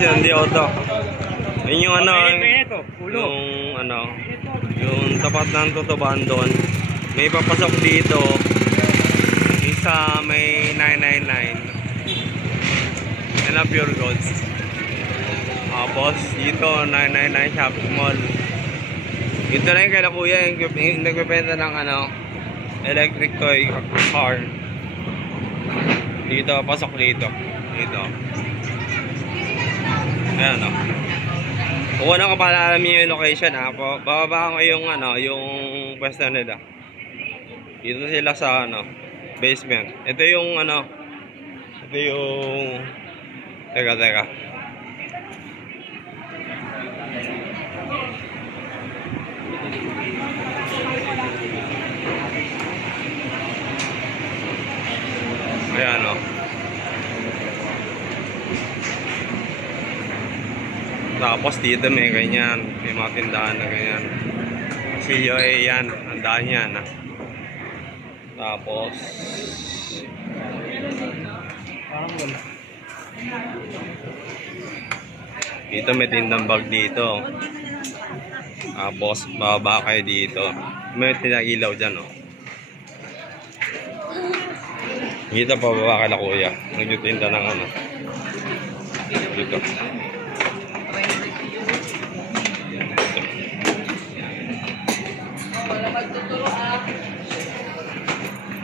Hindi auto. Yun yung ano, yung tapat ng tutuban doon. May papasok dito. Isa may 999. Yan ang Pure Goods. Tapos dito 999 shopping mall. Ito na yung kaya kuya yung nagbebenta ng electric toy car. Dito, pasok dito. Dito. Ayan o. Kung ano ka pala alam niyo yung location bababa ko yung yung pwesto nila. Dito sila sa basement. Ito yung ito yung teka. Ayan o. Tapos dito may ganyan, may mga tindahan na ganyan. COA yan, tandaan yan Tapos dito may tindang bag dito. Tapos bababa kayo dito. May tinagilaw dyan Dito pababa ka na kuya. Nagtitinda ng dito.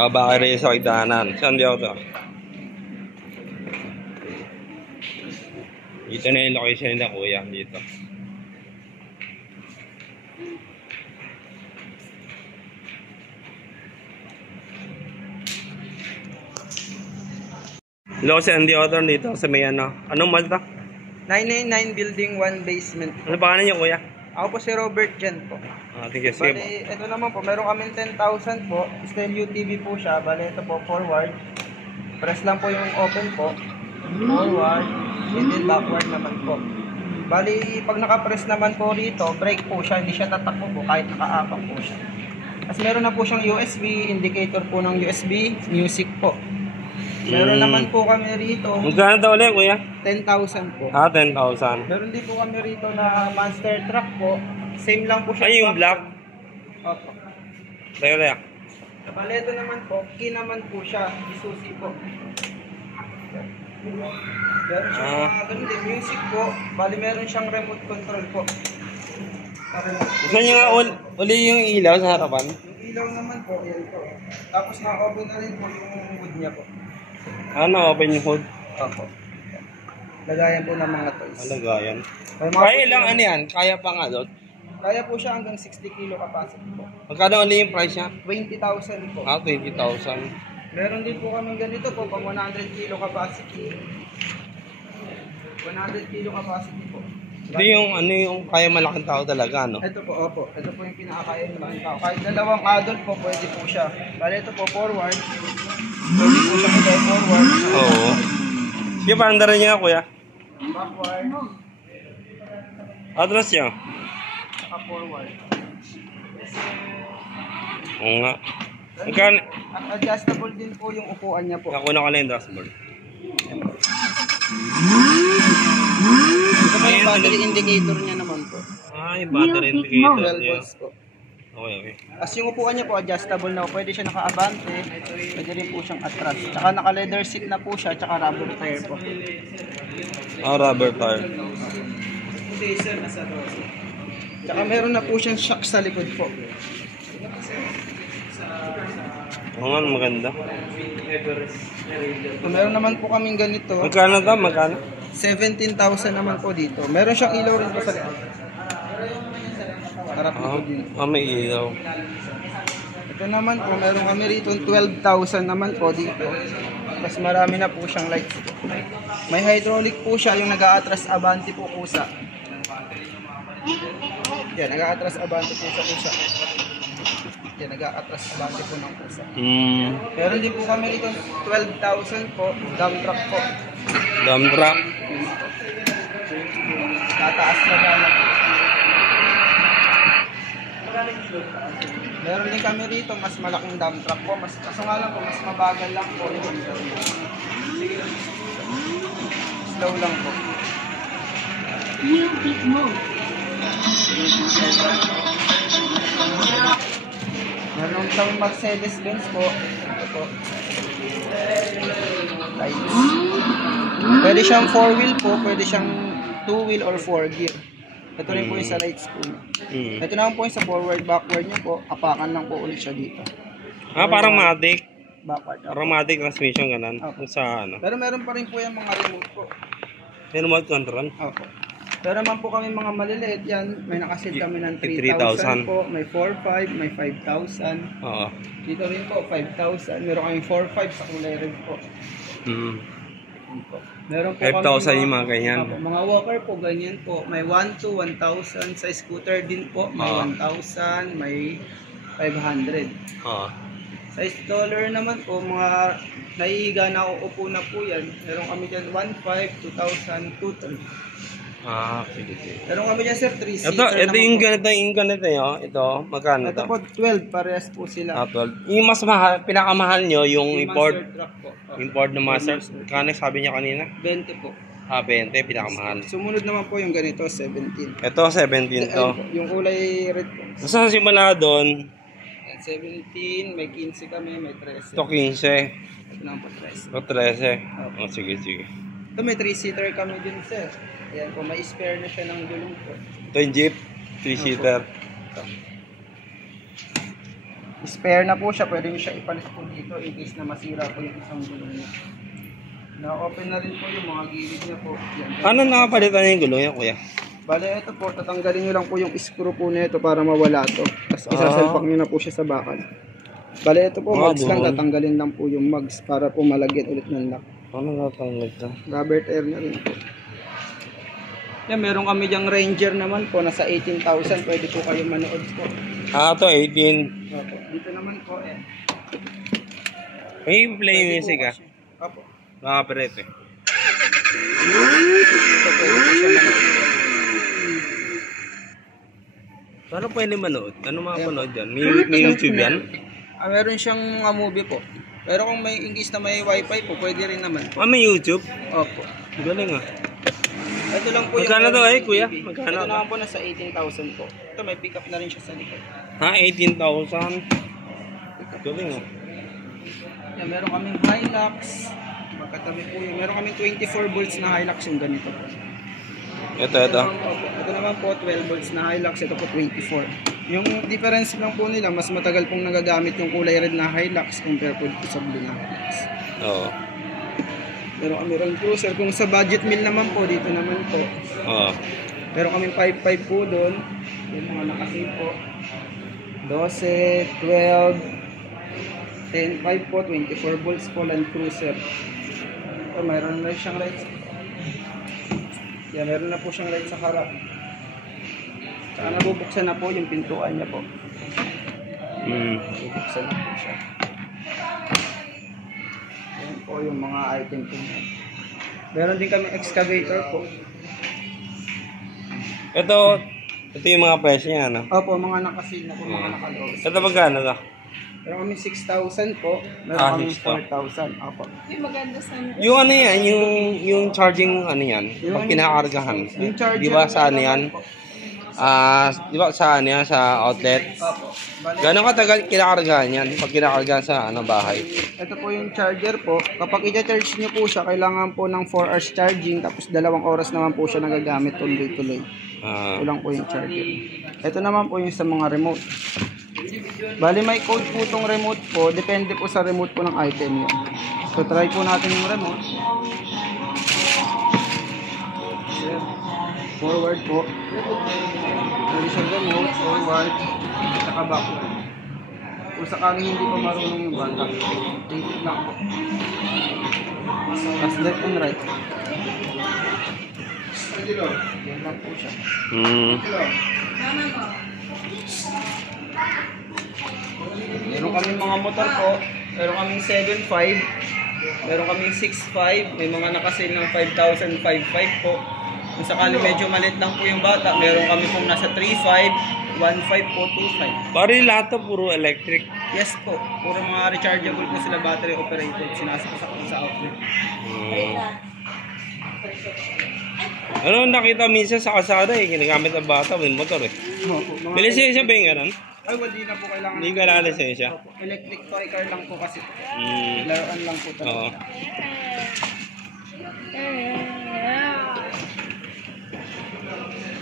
Baka rin sa kagdahanan. Saan di ako to? Dito na yung location nila kuya. Dito. Hello, si Andy Auto dito sa may Anong mall to? 999 Building 1 Basement. Ano pangalan niyo kuya? Ako po si Robert Jan po. Sige. Bale, ito naman po, meron kaming 10,000 po. Style UTV po siya. Bale, ito po, forward. Press lang po yung open po. Forward. And then backward naman po. Bale, pag naka-press naman po rito, brake po siya. Hindi siya tatakbo po kahit naka-apak po siya. Tapos meron na po siyang USB, indicator po ng USB, music po. Meron naman po kami rito. Magkano daw ulit kuya? 10,000 po. 10,000. Meron din po kami rito na monster truck po. Same lang po siya. Ay, yung black? Opo. Teka. Bale, ito naman po, key naman po siya. Isusi po. Meron siyang ganun din, music po. Bale, meron siyang remote control po. Gusto nyo nga uli yung ilaw sa harapan? Yung ilaw naman po, yan po. Tapos na-open na rin po yung hood niya po. Open yung hood? Opo. Lagayan po ng mga toys. Lagayan. Kaya lang yan? Kaya pa nga doon? Kaya po siya hanggang 60 kilo capacity po. Magkano ulit yung price niya? 20,000 po. 20,000. Meron din po kami ganito po, pang 100 kilo capacity. 100 kilo capacity po. Ito yung kaya malaking tao talaga, no? Ito po, opo. Ito po yung pinakakaya ng malaking tao. Kahit dalawang adult po, pwede po siya. Bale, ito po, forward. Pwede po siya kaya forward. Oo. Sige, paandaran niya, kuya. Backward. Atras niya. Saka forward. Oo nga. Magkano? Adjustable din po yung upuan niya po. Nakuna ka lang yung dashboard. Ito po yung battery indicator niya naman po. Yung battery indicator. 12 volts po. Okay. As yung upuan niya po, adjustable na po. Pwede siya naka-abante. Pwede rin po siyang atras. Tsaka naka-leather seat na po siya. Tsaka rubber tire po. Rubber tire. Tsaka meron na po siyang shock sa likod po. Maganda. Meron naman po kaming ganito. Magkano to? Magkano? 17,000 naman po dito. Meron siyang ilaw rin po sa likod. Harap likod din. May ilaw. Ito naman po, meron kami rito 12,000 naman po dito. Mas marami na po siyang lights. May hydraulic po siya, yung nag-a-atras abante po kusa. Yan, nag-a-atras abante po sa kusa. Yan, nag-a-atras abante po ng kusa. Meron din po kami rito 12,000 po, dump truck po. Dump truck? Tataas na gana po. Meron din kami rito, mas malaking dump truck po. Kaso nga lang po, mas mabagal lang po. Slow lang po. New beat mode. Meron kami Mercedes-Benz po. Ito po. Lights. Pwede siyang 4-wheel po, pwede siyang 2-wheel or 4-gear. Ito rin po yung sa lights po. Ito naman po yung sa forward, backward niyo po. Apakan lang po ulit siya dito. Parang matic. Backward. Parang matic transmission ganun. Opo. Sa ano. Pero meron pa rin po yung mga remote po. May remote control. Opo. Pero naman po kami mga maliliit yan. May nakasid kami ng 3,000 3,000 po. May 4,500, may 5,000. Oo. Dito rin po, 5,000. Meron kami 4,500 sa kulay red po. Meron po 5,000 yung mga ganyan. Mga walker po, ganyan po. May 1 to 1,000. Sa scooter din po, may 1,000, may 500. Oo. Sa installer naman po, mga naihiga na uupo na po yan. Meron kami dyan 1,500, 2,000, 2,300. Sige. Meron kami dyan sir, 3-seater Ito yung ganito nyo. Ito, magkano Ito ito? po, 12, parehas po sila. 12. Yung mas mahal, pinakamahal nyo, yung import. Master truck po. Import na master. Kano sabi niya kanina? 20 po. 20, pinakamahal. Sumunod naman po yung ganito, 17. Ito, 17 to. Yung kulay red po. Basta simula doon, 17, may 15 kami, may 13. ito 15. Ito naman po 13. Ito 13. Sige. Ito may 3-seater kami din sir. Ayan po, may spare na siya ng gulong po. Ito yung jeep, 3-seater. Spare na po siya, pwede nyo siya ipalit po dito in case na masira po yung isang gulong niya. Na-open na rin po yung mga gilid niya po. Yan. Ano nakapalitan yung gulong yan, kuya? Bale, ito po, tatanggalin nyo lang po yung screw po nito para mawala to. Tapos isasalpak nyo na po siya sa bakal. Bale, ito po, mugs lang, tatanggalin lang po yung mugs para po malagyan ulit ng lock. Ano natanggal ito? Rubber air na rin po. Yan, meron kami dyang Ranger naman po, nasa 18,000, pwede po kayo manood po. Ito 18. Opo. Dito naman po, May play music Opo. Nakapiret Ito pwede po siya manood. Paano pwede manood? Ano mapanood dyan? May YouTube yan? Meron siyang mga movie po. Pero kung may English na may wifi po, pwede rin naman po. May YouTube? Opo. Galing Ito lang po Magkano to kuya? TV. Magkano? Ito naman po nasa 18,000 po. Ito may pick up na rin siya sa likod. 18,000. Galing Yan, meron kaming Hilux. Magkatabi po yun. Meron kaming 24 volts na Hilux yung ganito po. Ito. Ito naman po 12 volts na Hilux. Ito po 24. Yung difference lang po nila, mas matagal pong nagagamit yung kulay red na Hilux compare po sa blue na Hilux. Oo. Pero kami rin cruiser. Kung sa budget meal naman po, dito naman po. Oo. Pero kaming 5.5 po doon. Yung mga nakasave po. 12, 12, 10, 5 po, 24 volts po Land Cruiser. Ito, mayroon na siyang lights. Yan, meron na po siyang lights sa harap. Saka nabubuksan na po yung pintuan niya po. Bubuksan na po siya. Yan po yung mga item po niya. Meron din kami excavator po. Ito yung mga presyo niya, no? Opo, mga nakasil na po, mga nakalog. Ito magkano to? Meron kami 6,000 po. Meron kami 4,000. Opo. Yung maganda sana. Yung ano yan, yung charging ano yan, pag kinakargahan. Yung charger. Di ba sa ano yan? Di ba sa ano yan, sa outlet? Opo. Bale, Gano'ng katagal kinakargahan yan pag kinakargahan sa ano bahay? ito po yung charger po. Kapag i-charge niyo po siya, kailangan po ng 4 hours charging. Tapos 2 oras naman po siya nagagamit tuloy-tuloy. Ito lang po yung charger. Ito naman po yung sa mga remote. Bali may code po itong remote po. Depende po sa remote po ng item yun. So try po natin yung remote. Forward po. Pwede siyang remote, forward, saka backward. Kung sakaling hindi pa marunong yung bata, take it lang po. As left and right. Yan lang po siya. Meron kaming mga motor po. Meron kaming 7.5. Meron kaming 6.5. May mga nakasale ng 5,000, 5.5 po. Kung sakali medyo maliit lang po yung bata, meron kami pong nasa 3.5, 1.5 po, 2.5. Pare lahat to puro electric. Yes po, puro mga rechargeable po sila, battery operated, sinasaksak po sa outlet. Ano nakita minsan sa kalsada eh, ginagamit ng bata with motor eh. Opo, May lisensya ba yung ganun? Ay, hindi na po kailangan. Hindi kailangan lisensya. Opo, electric toy car lang po kasi. Hmm. Laruan lang po talaga. Oo.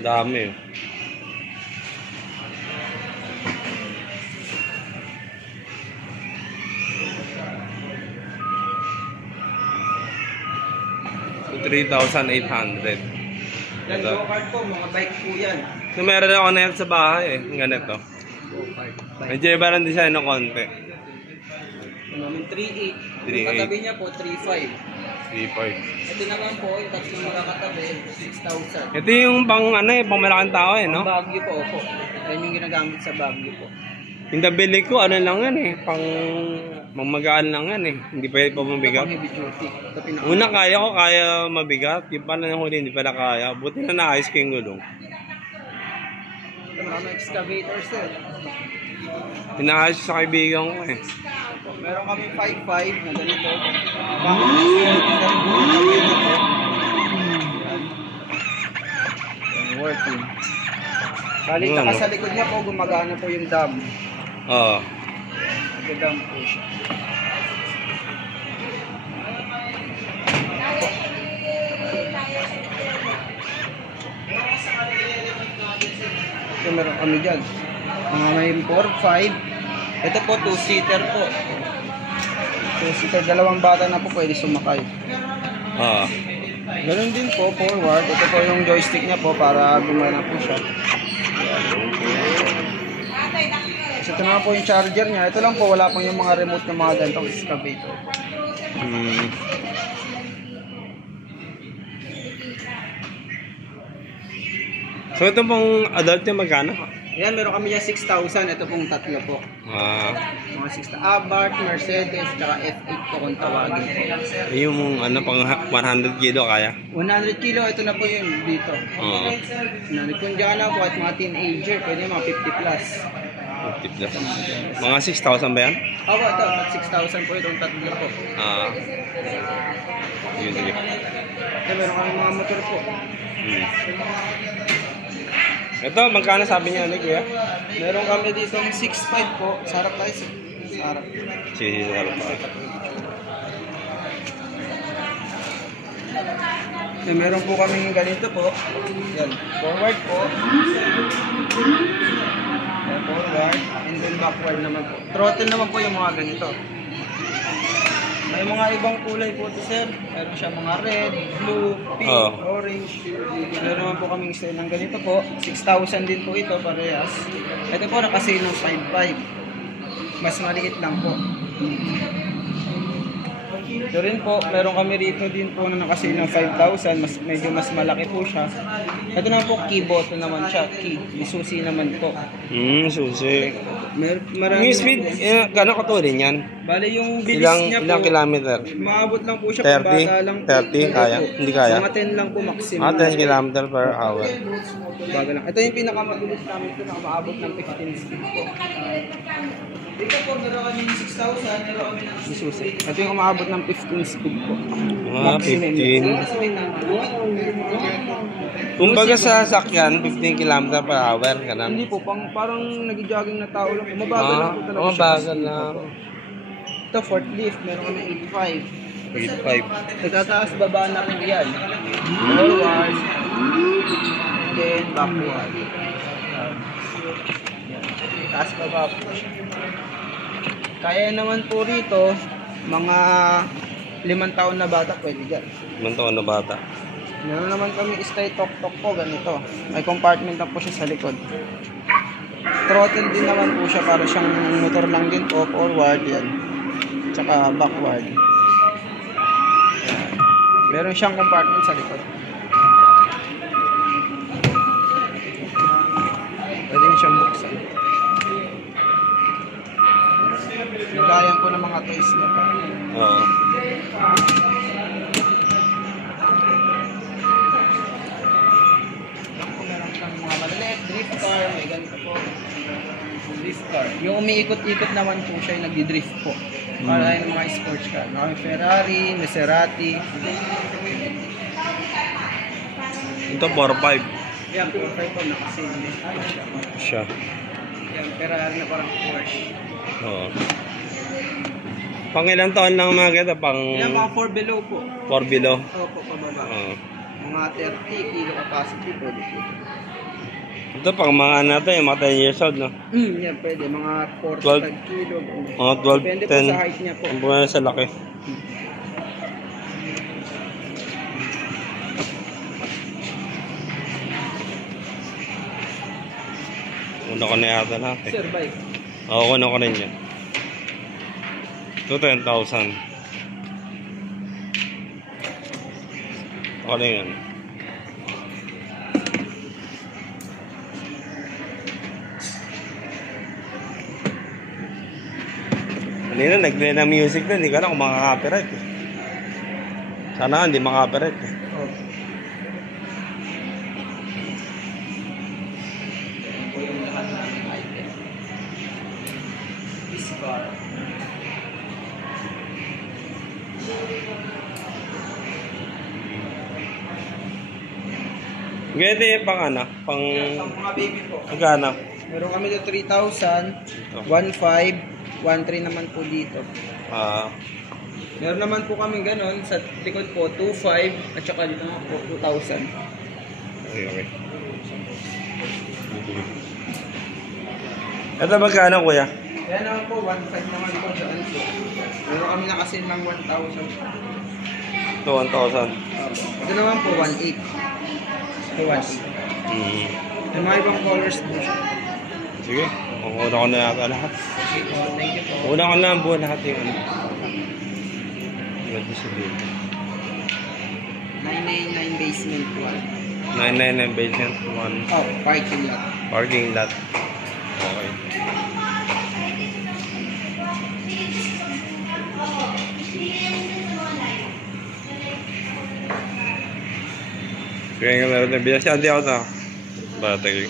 Dami eh. So, 3,800. Yan, go-kart po, mga bike po yan. So, meron ako na yan sa bahay eh. Ganito. Go-kart, bike. Medyo iba ng design ng konti. Namin 3.8. 3.8. Yung katabi niya po, 3.5. 3.5. Ito naman po, yung tatlong magkakatabi, 6,000. Ito yung pang ano eh, pang malaking tao eh, no? Ang Baguio po, opo. Yan yung ginagamit sa Baguio po. Yung nabili ko, ano lang yan eh, pang mamagaan lang yan eh. Hindi pwede pa Ito mabigat. pang heavy duty. Ito pinaka- Una kaya ko, kaya mabigat. Yung pala ng huli, hindi pala kaya. Buti na naayos ko yung gulong. Ito mga excavator sir. Inaayos sa kaibigan ko eh. Meron kami 5.5 na ganito. Bakit na sir? Working. Bali, Ano, saka ano? sa likod niya po, gumagana po yung dam. Oo. Nag-dam po siya. Ito meron kami dyan. Mga may 4-5. Ito po, 2-seater po. 2-seater, dalawang bata na po pwede sumakay. Oo. Ganun din po, forward. Ito po yung joystick niya po para gumana po siya. So, ito naman po yung charger niya. Ito lang po, wala pong yung mga remote ng mga ganitong excavator. Hmm. So ito pong adult yung magkano? Ayan, meron kami dyan 6,000. Ito pong tatlo po. Mga 6,000. Abarth, Mercedes, tsaka F8 po kung tawagin po. Yung ano pang 100 kilo kaya? 100 kilo, ito na po yun dito. Oo. Kung dyan na po at mga teenager, pwede mga 50 plus. 50 plus. Mga 6,000 ba yan? Ako, ito, 6,000 po itong tatlo po. Sige, sige. Ito, meron kami mga motor po. Hmm. Ito, magkano sabi niya ni Kuya? Meron kami dito ng 6.5 po. Sarap tayo sir. Sarap. Sige, sarap pa. Meron po kaming ganito po. Yan. Forward po. Yan, forward. And then backward naman po. Throttle naman po yung mga ganito. May mga ibang kulay po ito sir. Meron siya mga red, blue, pink, orange. Meron naman po kaming style ng ganito po. 6,000 din po ito parehas. Ito po nakasale ng 5.5. Mas maliit lang po. Ito rin po, meron kami rito din po na nakasale ng 5,000. Medyo mas malaki po siya. Ito naman po, key button naman siya. Key. May susi naman po. Susi. Marami Yung speed, gano'ng katulin yan? Bale yung bilis niya Ilang po, kilometer? maabot lang po siya 30? kung bata lang po. 30? Kaya? Hindi kaya? Mga 10 lang po maximum. 10 kilometer per hour. Baga lang. Ito yung pinakamabilis namin ito na maabot ng 15 speed po. Dito po, meron kami ng 6,000, meron kami ng Isuzu. Ito yung umaabot ng 15 speed po. Mga 15. Kumbaga sa sakyan, 15 km per hour. Ganun. Hindi po, parang nag-jogging na tao lang. Mabagal lang po talaga siya. Mabagal lang. Ito, forklift, meron kami 85. 8.5. Nagtataas baba na rin yan. Forward. Then backward. Taas baba po siya. Kaya naman po rito, mga 5 taon na bata pwede dyan. Iman taon na bata. Meron naman kami stay tok-tok po, ganito. May compartment lang po siya sa likod. Throttle din naman po siya, para siyang motor lang din po, forward yan. Tsaka backward. Yan. Meron siyang compartment sa likod. Pwede siyang buksan. Nilayan po ng mga toys niya. Oo. drift car, may ganito po. Drift car. Yung umiikot-ikot naman po siya, yung nagdi-drift po. Para yung mga sports car. May Ferrari, Maserati. Ito 4.5. Yan, 4.5 po, nakasin. Siya. Yan, Ferrari na parang Porsche. Oo. Pang ilang taon lang mga ganito? Pang Yan, mga 4 below po. 4 below. Opo, pababa. Oo. Mga 30 kilo capacity po. Ito pang mga natin, yung mga 10 years old, no? Yan, pwede. Mga 45 kilo. Mga 12, Depende 10. po sa height niya po. Ang buwan sa laki. Una ko na yata lahat eh. Sir, bike. Oo, kuna ko rin yan. Ito 10,000. Ako na yun. Kanina nag-play ng music na, hindi ka lang kung makaka-copyright eh. Sana hindi makaka-copyright eh. Opo. Yan po yung lahat ng item. This car. Ganito yung pang ano? Pang... Ang mga baby po. Magkano? Meron kami dito 3,000, 1,500, 1,300 naman po dito. Meron naman po kami ganun, sa likod po 2,500 at saka dito naman po 2,000. Okay, okay. Ito magkano kuya? Kaya naman po, 1,500 naman po sa ano. Meron kami nakasin ng 1,000. Ito 1,000. Ito naman po, 1,800. Ito 1,800. May mga ibang colors po siya. Sige, una ko na yata lahat. Okay po, thank you po. Una ko na ang buwan lahat yung ano. Ito sa dito. 999 basement 1. 999 basement 1. Oh, parking lot. Parking lot. Okay. Kaya nga meron na biya siya. Hindi ako na. Batagay.